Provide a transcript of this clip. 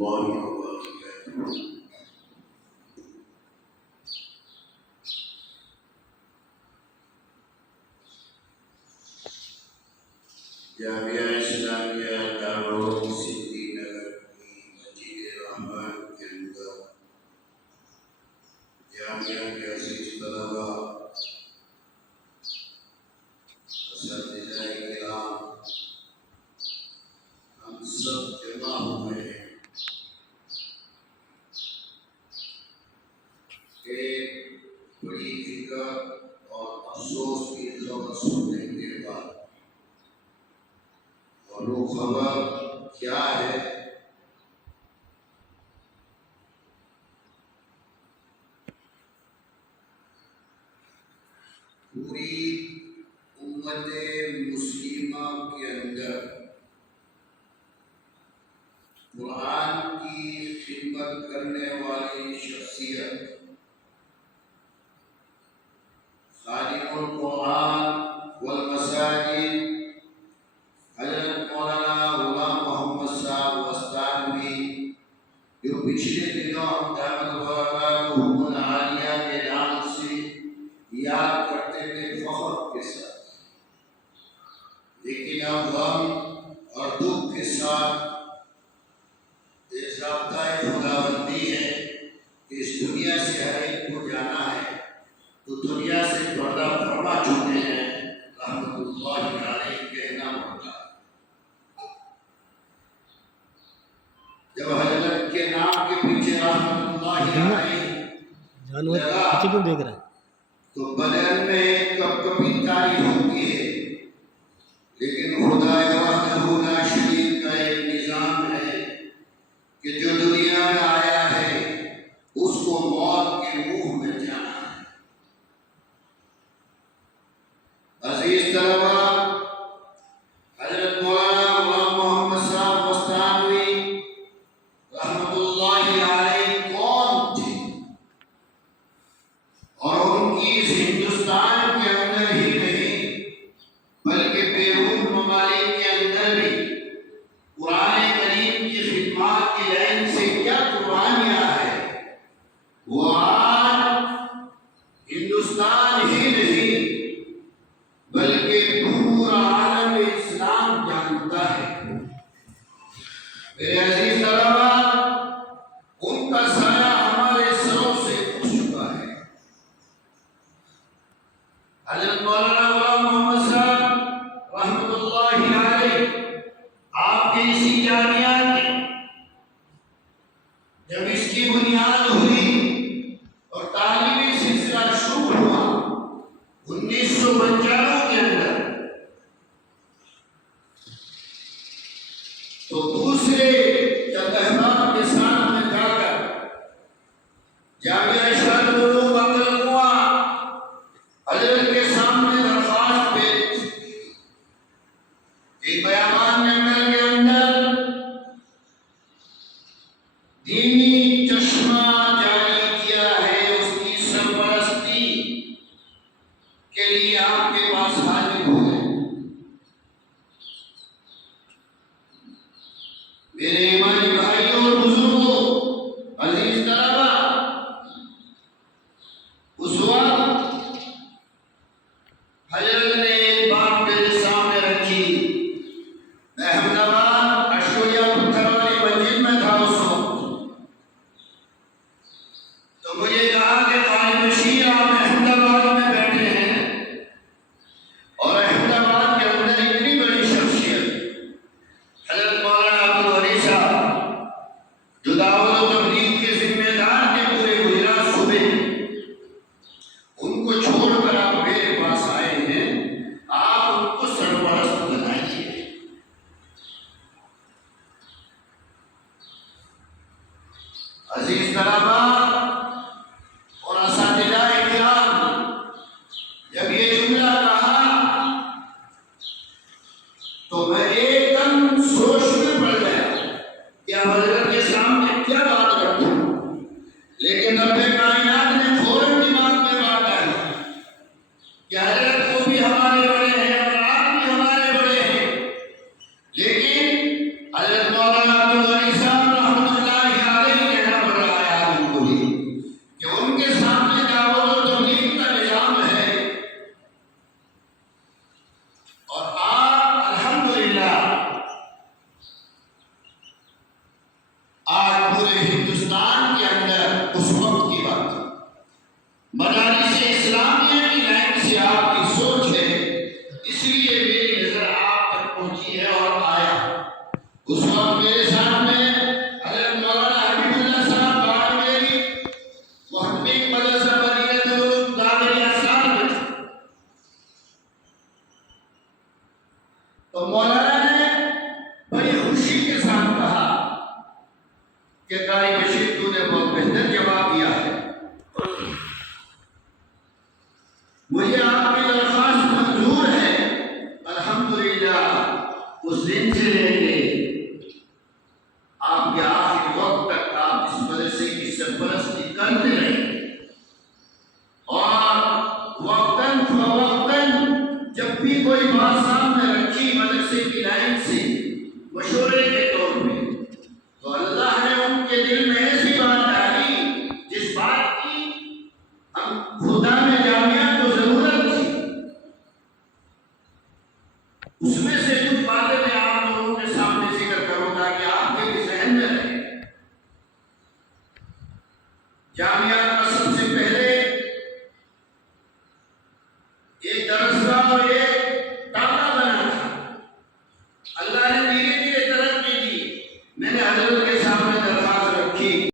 वबरकातुहू। जामिया इस्लामिया दारुल सिद्दीनगर की मस्जिद रहमान के अंदर जामिया के अजीज तलबा, असातिज़ाए किराम, हम सब जमा हुए हैं। एक बड़ी फिक्र और अफसोस की खबर सुनने के बाद, और वो खबर क्या है? पूरी उम्मते मुस्लिमा के अंदर कुरान की खिदमत करने वाली शख्सियत, खादिमुल कुरान वल मसाजिद, हज़रत मौलाना गुलाम मोहम्मद साहब वस्तानवी, जो पिछले दिनों हम दामद बरकातुहुल आलिया के नाम से याद करते थे फख्र के साथ, लेकिन अब गम और दुख के साथ ज़ाब्ता-ए खुदाबंदी है कि इस दुनिया से हर एक को जाना है, तो दुनिया से पर्दा फरमा चुके हैं, रहमतुल्लाहि अलैहि कहना पड़ता। जब हजरत के नाम के पीछे रहमतुल्लाहि अलैहि क्यों देख रहा है तो बदन में कभी तारीफ होती है, लेकिन खुदा वहदहू ला शरीक का एक निज़ाम है कि जो दुनिया में आया है उसको मौत के मुंह में जाना है। अजीज तलबा, हजरत मौलाना गुलाम मोहम्मद साहब वस्तानवी रहमतुल्लाहि अलैहि कौन थे? और उनकी इस हिंदुस्तान के अंदर ही नहीं बल्कि बैरून ममालिक के अंदर भी कुरान करीम की खिदमत की लाइन से क्या कुर्बानियां है, वो आज हिंदुस्तान ही नहीं बल्कि पूरा आलम इस्लाम जानता है। मेरे अजीज तलबा, उनका साया हमारे सरों से उठ चुका है। हज़रत मौलाना गुलाम मोहम्मद साहब रहमतुल्लाहि अलैहि आपके इसी जामिया की जब इसकी बुनियाद हुई और तालीमी सिलसिला शुरू हुआ 1995 के अंदर, तो दूसरे जब अहबाब के साथ में जाकर जामिया शहरुल उलूम बंगलकुआ हजरत के सामने दरख्वास्त पेश की। एक बयान जंगल के अंदर दीनी चश्मा जारी किया है, उसकी सरपरस्ती के लिए आपके पास हाजिर हुए। मेरे ईमानी भाइयों और बुजुर्गों, अजीज तलबा, उस वक्त हजरत ने एक बात मेरे सामने रखी। मैं अहमदाबाद अशोया पत्थर वाली मस्जिद में था उस वक्त, तो मुझे कहा कि काली बशीर आप अहमदाबाद में बैठे हैं और अहमदाबाद के अंदर इतनी बड़ी शख्सियत हजरत मौलाना अब्दुल वली साहब जो दावत और तबलीग के जिम्मेदार थे पूरे गुजरात सूबे, उनको छोड़कर आप मेरे पास आए हैं, आप उनको सरपरस्त बनाइए। अजीज तलबा और असातिज़ाए किराम, जब ये जुमला कहा तो मैं एकदम सोच में पड़ गया कि अब हजरत के सामने क्या बात रखूं, लेकिन रब्बे कायनात ने फौरन दिमाग में बात आई कि हजरत को भी हमारे बड़े हैं और आप भी हमारे बड़े हैं, लेकिन हजरत मौलाना अब्दुल वली साहब रहमतुल्लाह हिंदुस्तान के अंदर उस वक्त की बात है। मदारिस इस्लामिया की लाइन से आपकी सोच है, इसलिए मेरी नजर आप तक पहुंची है और आया। उस वक्त मेरे साथ में हज़रत मौलाना हबीबुल्लाह साहब बाड़मेरी मुहम्मद मदरसा मदीनतुल उलूम दानिया साहब में थे। तो मौलाना ने बड़ी खुशी के साथ कहा कि कारी बशीर तूने बहुत बेहतर जवाब दिया है, मुझे आपकी दरख्वास्त मंजूर है। अल्हम्दुलिल्लाह उस दिन से लेके आपके आखिरी वक्त तक आप इस मदरसे की सरपरस्ती करते रहे और वक्तन फवक्तन जब भी कोई बात सामने रखी मदरसे की लाइन से मशवरे के तौर पे, तो अल्लाह ने उनके दिल में ऐसी बात डाली जिस बात की हम खुदा में जामिया को जरूरत थी। उसमें